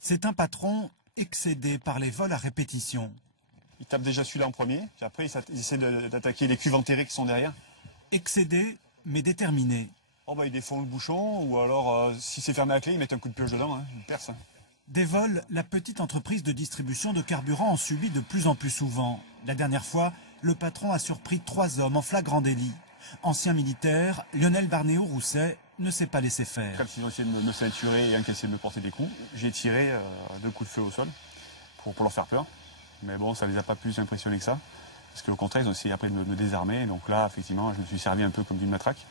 C'est un patron excédé par les vols à répétition. Il tape déjà celui-là en premier, puis après il essaie d'attaquer les cuves enterrées qui sont derrière. Excédé, mais déterminé. Oh bah il défend le bouchon, ou alors si c'est fermé à clé, il met un coup de pioche dedans, hein, il perce. Des vols, la petite entreprise de distribution de carburant en subit de plus en plus souvent. La dernière fois, le patron a surpris 3 hommes en flagrant délit. Ancien militaire, Lionel Barnéau-Rousset ne s'est pas laissé faire. Quand ils ont essayé de me ceinturer et un qui a essayé de me porter des coups, j'ai tiré 2 coups de feu au sol pour leur faire peur. Mais bon, ça ne les a pas plus impressionnés que ça. Parce qu'au contraire, ils ont essayé après de me désarmer. Donc là, effectivement, je me suis servi un peu comme d'une matraque.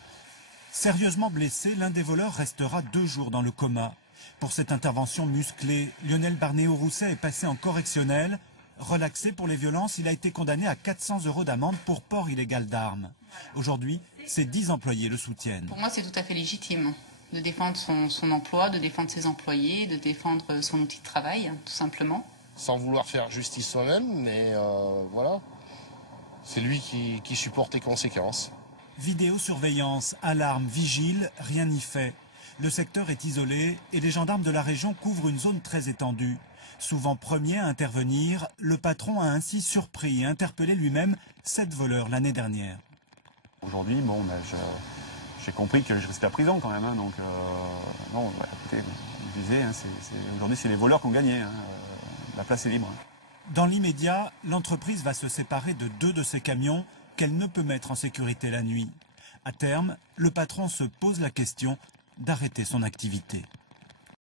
Sérieusement blessé, l'un des voleurs restera 2 jours dans le coma. Pour cette intervention musclée, Lionel Barnéau-Rousset est passé en correctionnel. Relaxé pour les violences, il a été condamné à 400 € d'amende pour port illégal d'armes. Aujourd'hui, ses 10 employés le soutiennent. Pour moi, c'est tout à fait légitime de défendre son emploi, de défendre ses employés, de défendre son outil de travail, tout simplement. Sans vouloir faire justice soi-même, mais voilà, c'est lui qui supporte les conséquences. Vidéosurveillance, alarme, vigile, rien n'y fait. Le secteur est isolé et les gendarmes de la région couvrent une zone très étendue. Souvent premier à intervenir, le patron a ainsi surpris et interpellé lui-même 7 voleurs l'année dernière. Aujourd'hui, bon, ben, j'ai compris que je restais à prison quand même. Hein, donc, non, ouais, écoutez, je disais, hein, aujourd'hui, c'est les voleurs qui ont gagné. Hein, la place est libre. Dans l'immédiat, l'entreprise va se séparer de 2 de ses camions qu'elle ne peut mettre en sécurité la nuit. À terme, le patron se pose la question d'arrêter son activité.